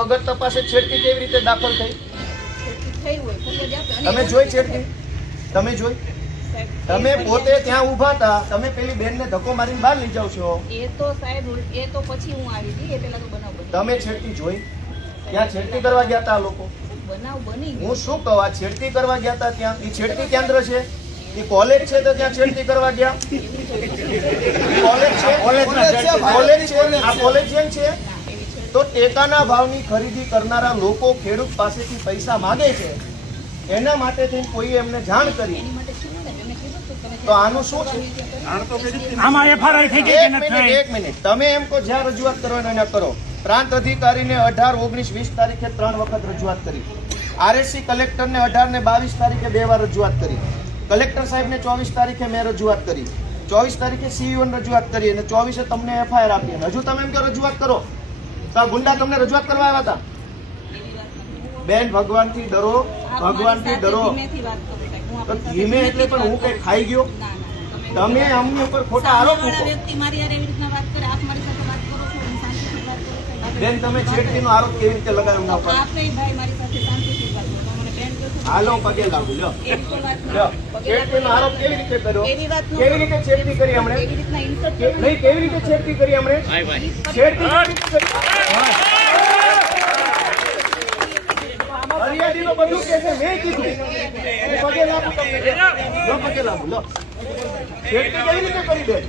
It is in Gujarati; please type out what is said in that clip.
વગર તપાસે છેડતી કેવી રીતે દાખલ થઈ? તમે જોઈ છેડતી? તમે જોઈ? તમે પોતે ત્યાં ઊભા હતા, તમે પેલી બેનને ધક્કો મારીને બહાર લઈ જાવ છો. એ તો સાહેબ એ તો પછી હું આવી હતી, એ પેલા તો બનાવ બન્યો. તમે છેડતી જોઈ? ત્યાં છેડતી કરવા ગયા હતા લોકો? બનાવ બની. હું શું કહું, આ છેડતી કરવા ગયા હતા ત્યાં? એ છેડતી કેન્દ્ર છે? એ કોલેજ છે તો ત્યાં છેડતી કરવા ગયા? કોલેજ છે? કોલેજ છે? આ કોલેજિયન છે? તો ટેકાના ભાવની ખરીદી કરનારા લોકો ખેડૂત પાસેથી પૈસા માંગે છે, એના માટે થઈને કોઈ એમને જાણ કરી, તો આનું શું છે? આમાં એફઆરઆઈ થઈ ગઈ કે નથી થઈ? એક મિનિટ, તમે એમ કહો જ્યાં રજૂઆત કરવાનો એને કરો. પ્રાંત અધિકારીને 18, 19, 20 તારીખે 3 વખત રજૂઆત કરી. આરએસસી કલેક્ટરને 18 ને 22 તારીખે 2 વાર રજૂઆત કરી. કલેક્ટર સાહેબને 24 તારીખે મેં રજૂઆત કરી. 24 તારીખે સીઈઓને રજૂઆત કરી અને 24 તમને એફઆઈઆર આપી. હજુ તમે એમ કહો રજૂઆત કરો તો આ ગુંડા તમને રજૂઆત કરવા આવ્યા હતા? બેન, ભગવાનથી ડરો, ભગવાનથી ડરો. તો ધીમે એટલે પણ હું કઈ ખાઈ ગયો? તમે અમની ઉપર ખોટા આરોપ મૂકો. બેન, તમે છેડતીનો આરોપ કેવી રીતે લગાવ્યો ના ઉપર? હાલો, પગે લાગુ. લ્યો, છેડતીનો આરોપ કેવી રીતે કર્યો? કેવી રીતે છેડતી કરી હમણે? નહીં, કેવી રીતે છેડતી કરી હમણે? છેડતી કેવી રીતે કરી? હરિયાળીનો બધું કે છે, મેં કીધું. પગે લાગુ તમને. લો, પગે લાગુ. લો, છેડતી કેવી રીતે કરી? બેન,